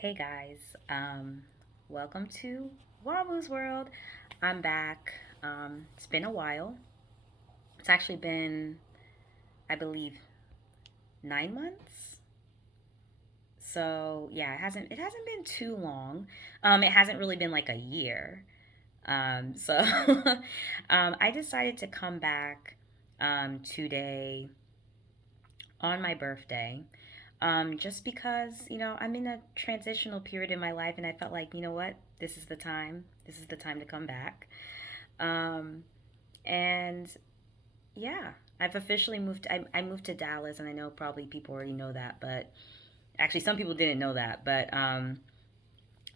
Hey guys, welcome to Wamu's World. I'm back. It's been a while. It's actually been, I believe, 9 months. So yeah, it hasn't been too long. It hasn't really been like a year. So I decided to come back today on my birthday. Just because, I'm in a transitional period in my life and I felt like, you know what, this is the time. This is the time to come back. Um, and yeah, I've officially moved. I moved to Dallas, and I know probably people already know that, but actually, some people didn't know that. But I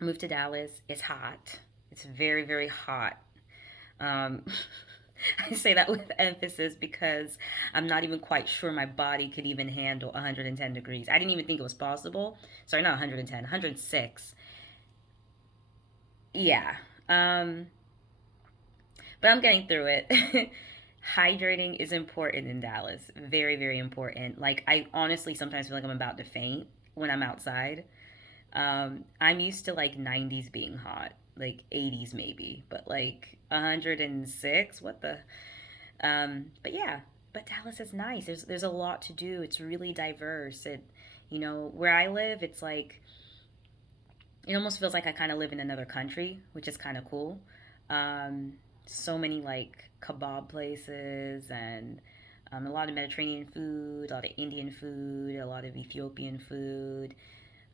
moved to Dallas. It's hot. It's very, very hot. Um, I say that with emphasis because I'm not even quite sure my body could even handle 110 degrees. I didn't even think it was possible. Sorry, not 110, 106. Yeah. Um, but I'm getting through it. Hydrating is important in Dallas. Very, very important. Like, I honestly sometimes feel like I'm about to faint when I'm outside. I'm used to like 90s being hot, like 80s maybe, but like 106, what the but yeah, but Dallas is nice. There's a lot to do. It's really diverse. Where I live, it's like it almost feels like I kind of live in another country, which is kind of cool. Um, so many like kebab places and a lot of Mediterranean food, a lot of Indian food, a lot of Ethiopian food.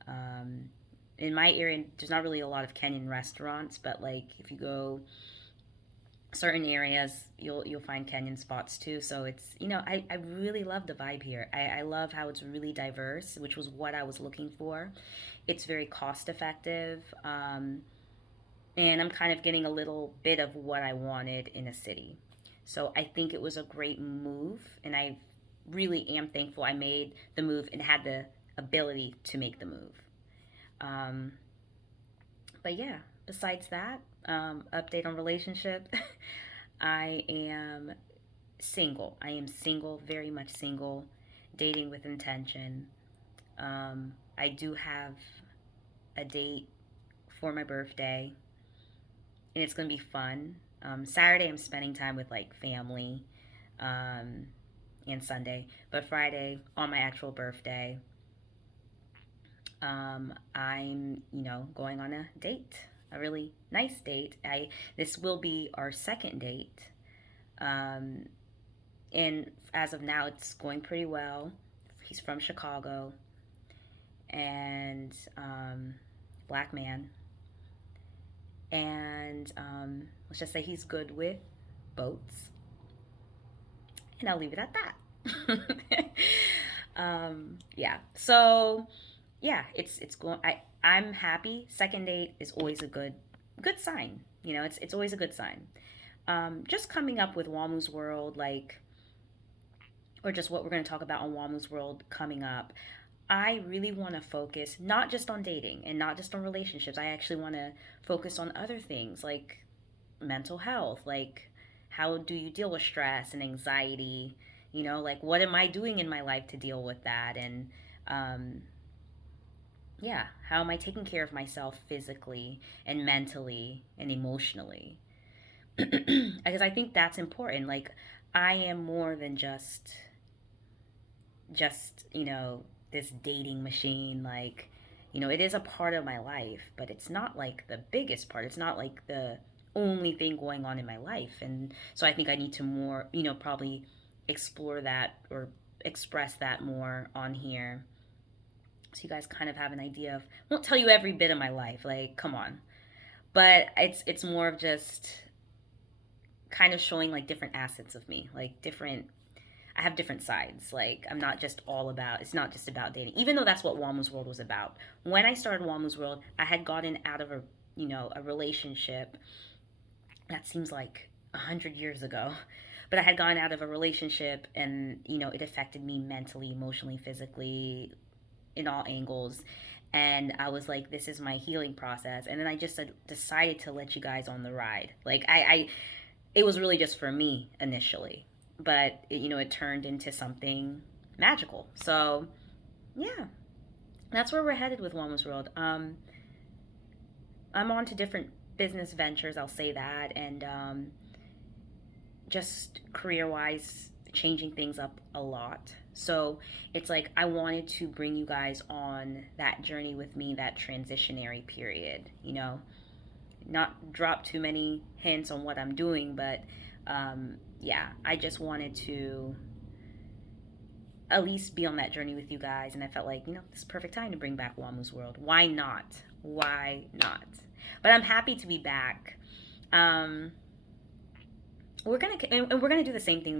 Um, in my area, there's not really a lot of Kenyan restaurants, but like if you go certain areas you'll find Kenyan spots too. So it's I really love the vibe here. I love how it's really diverse, which was what I was looking for. It's very cost effective, and I'm kind of getting a little bit of what I wanted in a city. So I think it was a great move, and I really am thankful I made the move and had the ability to make the move. Um, but yeah, besides that, update on relationship. I am single. I am single, very much single, dating with intention. I do have a date for my birthday, and it's gonna be fun. Saturday, I'm spending time with like family, um, and Sunday. But Friday, on my actual birthday, I'm going on a date, a really nice date. I This will be our second date. Um, and as of now, it's going pretty well. He's from Chicago, and black man, and let's just say he's good with boats, and I'll leave it at that. Yeah. So yeah, it's going. I'm happy. Second date is always a good sign. It's always a good sign. Just coming up with Wamu's World, like, or just what we're going to talk about on Wamu's World coming up. I really want to focus not just on dating and not just on relationships. I actually want to focus on other things like mental health, like how do you deal with stress and anxiety? Like what am I doing in my life to deal with that? And um, yeah, how am I taking care of myself physically and mentally and emotionally? Because I think that's important. Like I am more than just this dating machine. Like it is a part of my life, but it's not like the biggest part. It's not like the only thing going on in my life. And so I think I need to more probably explore that or express that more on here, so you guys kind of have an idea of. I won't tell you every bit of my life, like come on, but it's more of just kind of showing like different assets of me, like different. I have different sides. Like I'm not just all about. It's not just about dating, even though that's what Wamu's World was about. When I started Wamu's World, I had gotten out of a relationship. That seems like 100 years ago, but I had gotten out of a relationship, and it affected me mentally, emotionally, physically, in all angles. And I was like, this is my healing process. And then I just decided to let you guys on the ride. Like it was really just for me initially, but it turned into something magical. So yeah, That's where we're headed with Wamu's World. I'm on to different business ventures, I'll say that, and just career wise, changing things up a lot. So it's like I wanted to bring you guys on that journey with me, that transitionary period, not drop too many hints on what I'm doing, but yeah, I just wanted to at least be on that journey with you guys. And I felt like, this is perfect time to bring back Wamu's World. Why not? Why not? But I'm happy to be back. Um, we're gonna do the same thing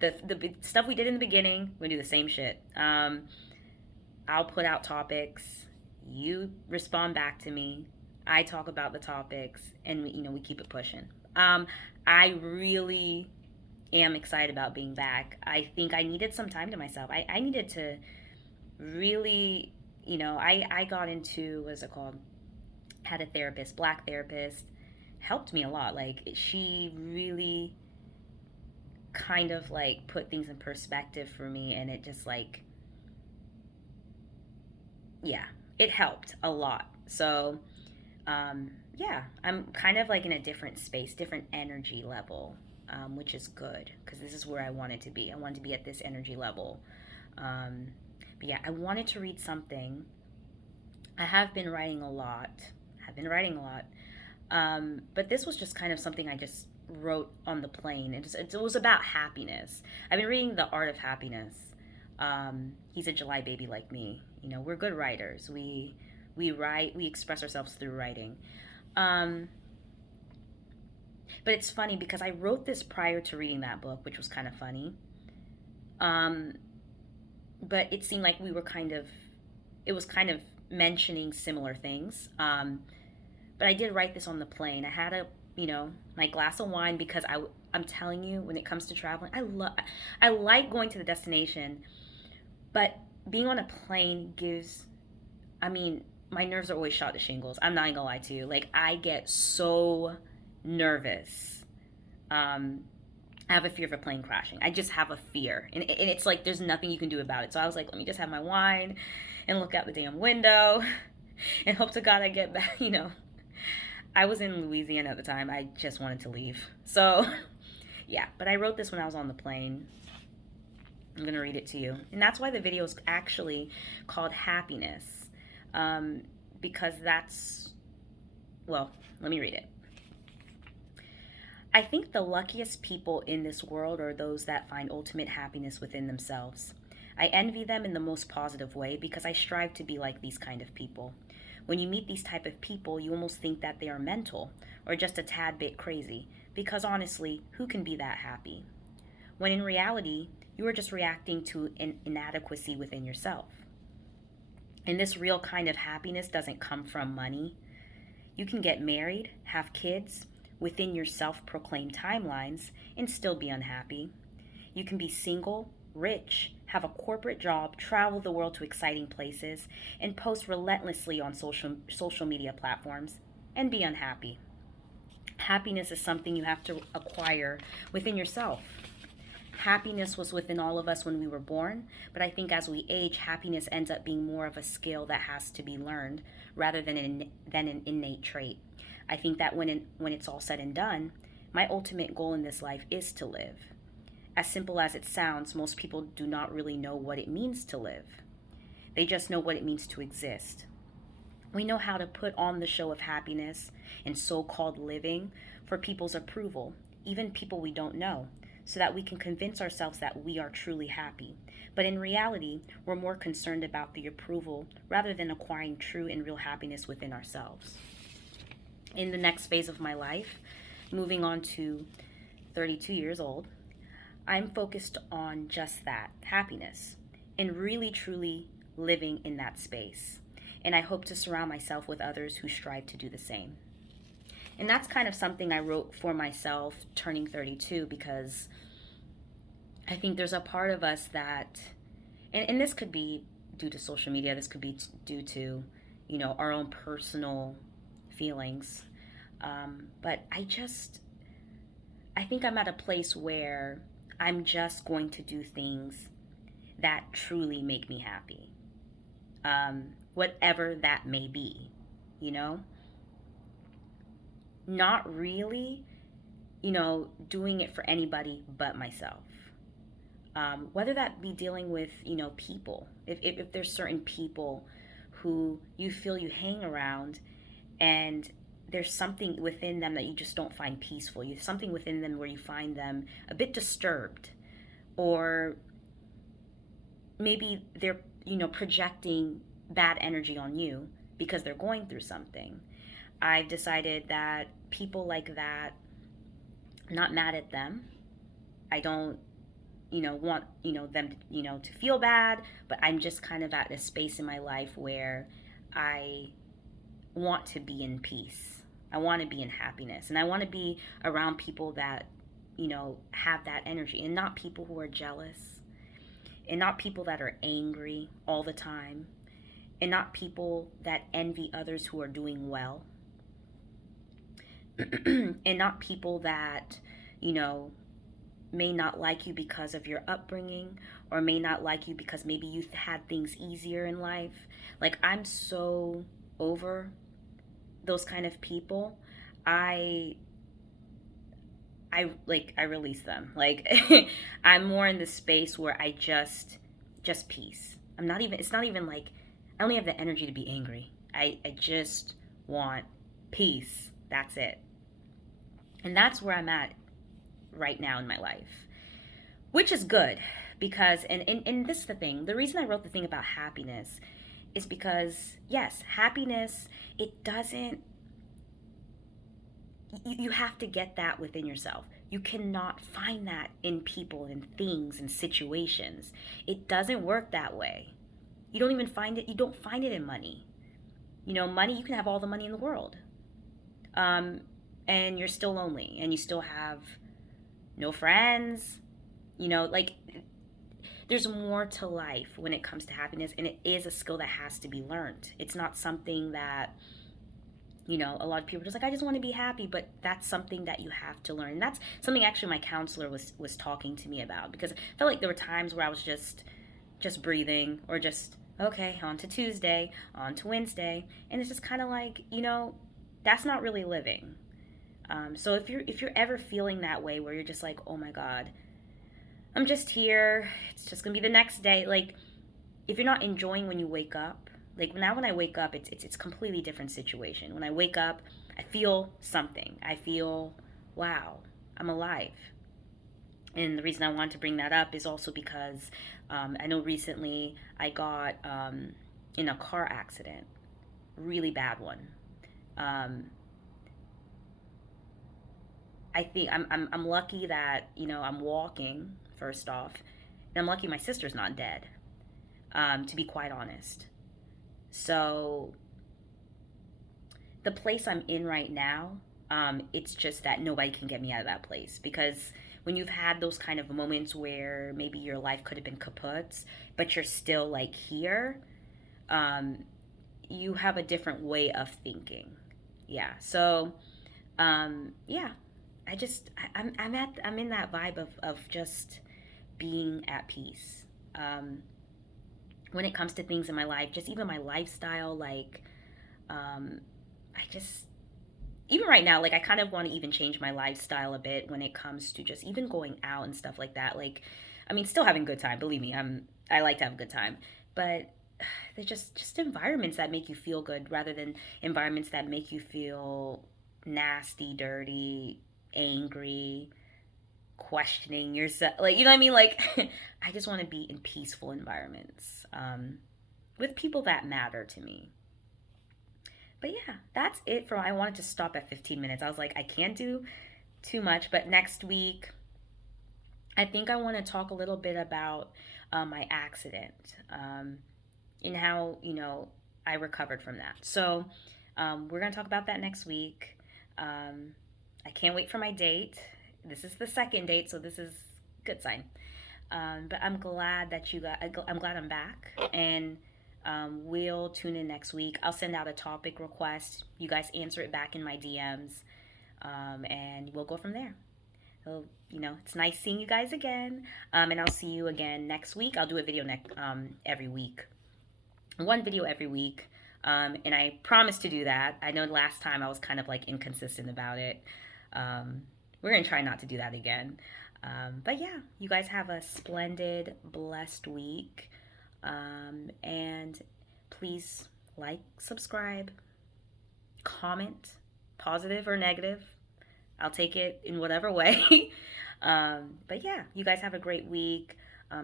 the stuff we did in the beginning. We're gonna do the same shit. I'll put out topics. You respond back to me. I talk about the topics, and we keep it pushing. I really am excited about being back. I think I needed some time to myself. I needed to really, I got into, what's it called? Had a therapist, black therapist, helped me a lot. Like, she really kind of like put things in perspective for me, and it just like, yeah, it helped a lot. So, yeah, I'm kind of like in a different space, different energy level, which is good because this is where I wanted to be. I wanted to be at this energy level. Um, but yeah, I wanted to read something. I have been writing a lot. Have been writing a lot. But this was just kind of something I just wrote on the plane. It was about happiness. I've been reading The Art of Happiness. He's a July baby like me. We're good writers. We write. We express ourselves through writing. Um, but it's funny because I wrote this prior to reading that book, which was kind of funny. Um, but it seemed like it was kind of mentioning similar things. But I did write this on the plane. I had my glass of wine because I'm telling you, when it comes to traveling, I like going to the destination, but being on a plane gives, I mean, my nerves are always shot to shingles. I'm not gonna lie to you. Like, I get so nervous. Um, I have a fear of a plane crashing. I just have a fear. And it's like there's nothing you can do about it. So I was like, let me just have my wine and look out the damn window and hope to God I get back. I was in Louisiana at the time. I just wanted to leave. So, yeah. But I wrote this when I was on the plane. I'm going to read it to you. And that's why the video is actually called Happiness. Um, because well, let me read it. I think the luckiest people in this world are those that find ultimate happiness within themselves. I envy them in the most positive way because I strive to be like these kind of people. When you meet these type of people, you almost think that they are mental or just a tad bit crazy, because honestly, who can be that happy? When in reality, you are just reacting to an inadequacy within yourself. And this real kind of happiness doesn't come from money. You can get married, have kids, within your self proclaimed timelines, and still be unhappy. You can be single, rich, have a corporate job, travel the world to exciting places, and post relentlessly on social media platforms and be unhappy. Happiness is something you have to acquire within yourself. Happiness was within all of us when we were born, but I think as we age, happiness ends up being more of a skill that has to be learned rather than an innate trait. I think that when it's all said and done, my ultimate goal in this life is to live. As simple as it sounds, most people do not really know what it means to live. They just know what it means to exist. We know how to put on the show of happiness and so called living for people's approval, even people we don't know, so that we can convince ourselves that we are truly happy. But in reality, we're more concerned about the approval rather than acquiring true and real happiness within ourselves. In the next phase of my life, moving on to 32 years old, I'm focused on just that, happiness, and really truly living in that space. And I hope to surround myself with others who strive to do the same. And that's kind of something I wrote for myself turning 32, because I think there's a part of us that, and this could be due to social media, this could be due to, our own personal feelings. But I think I'm at a place where I'm just going to do things that truly make me happy. whatever that may be, you know? Not really, doing it for anybody but myself. Whether that be dealing with, people, if there's certain people who you feel you hang around and there's something within them that you just don't find peaceful. There's something within them where you find them a bit disturbed, or maybe they're, projecting bad energy on you because they're going through something. I've decided that people like that, I'm not mad at them. I don't, want, them to, to feel bad, but I'm just kind of at a space in my life where I want to be in peace. I want to be in happiness. And I want to be around people that, have that energy, and not people who are jealous, and not people that are angry all the time, and not people that envy others who are doing well, and not people that, you know, may not like you because of your upbringing, or may not like you because maybe you've had things easier in life. Like, I'm so over those kind of people. I I release them. Like, I'm more in the space where I just peace. I'm not even it's not even like I only have the energy to be angry. I just want peace. That's it. And that's where I'm at right now in my life. Which is good because and this is the thing. The reason I wrote the thing about happiness is because yes, happiness, it doesn't you have to get that within yourself. You cannot find that in people and things and situations. It doesn't work that way. You don't find it in money. Money, you can have all the money in the world. Um, and you're still lonely and you still have no friends. Like, there's more to life when it comes to happiness, and it is a skill that has to be learned. It's not something that a lot of people are just like, I just want to be happy, but that's something that you have to learn. And that's something actually my counselor was talking to me about, because I felt like there were times where I was just breathing, or just okay, on to Tuesday, on to Wednesday, and it's just kind of like, that's not really living. So if you're ever feeling that way, where you're just like, oh my God, I'm just here, it's just gonna be the next day. Like, if you're not enjoying when you wake up, like now when I wake up, it's completely different situation. When I wake up, I feel something. I feel, wow, I'm alive. And the reason I wanted to bring that up is also because I know recently I got in a car accident, really bad one. Um, I think I'm lucky that I'm walking, first off, and I'm lucky my sister's not dead. To be quite honest, so the place I'm in right now, it's just that nobody can get me out of that place, because when you've had those kind of moments where maybe your life could have been kaput, but you're still like here, um, you have a different way of thinking. Yeah. So, yeah, I'm in that vibe of just being at peace. Um, when it comes to things in my life, just even my lifestyle, like, um, I just even right now, like, I kind of want to even change my lifestyle a bit when it comes to just even going out and stuff like that. Like, I mean, still having a good time. Believe me, I like to have a good time, but they're just environments that make you feel good, rather than environments that make you feel nasty, dirty, angry, questioning yourself. Like, you know what I mean? Like, I just want to be in peaceful environments, with people that matter to me. But yeah, that's it for I wanted to stop at 15 minutes. I was like, I can't do too much, but next week I think I want to talk a little bit about my accident, and how I recovered from that. So we're gonna talk about that next week. Um, I can't wait for my date. This is the second date, so this is a good sign. But I'm glad that you got. I'm glad I'm back, and we'll tune in next week. I'll send out a topic request. You guys answer it back in my DMs, and we'll go from there. So, it's nice seeing you guys again, and I'll see you again next week. I'll do a video next every week. one video every week. And I promise to do that. I know last time I was kind of like inconsistent about it. Um, we're going to try not to do that again. But yeah, you guys have a splendid, blessed week. And please like, subscribe, comment, positive or negative. I'll take it in whatever way. But yeah, you guys have a great week.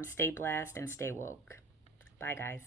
Stay blessed and stay woke. Bye, guys.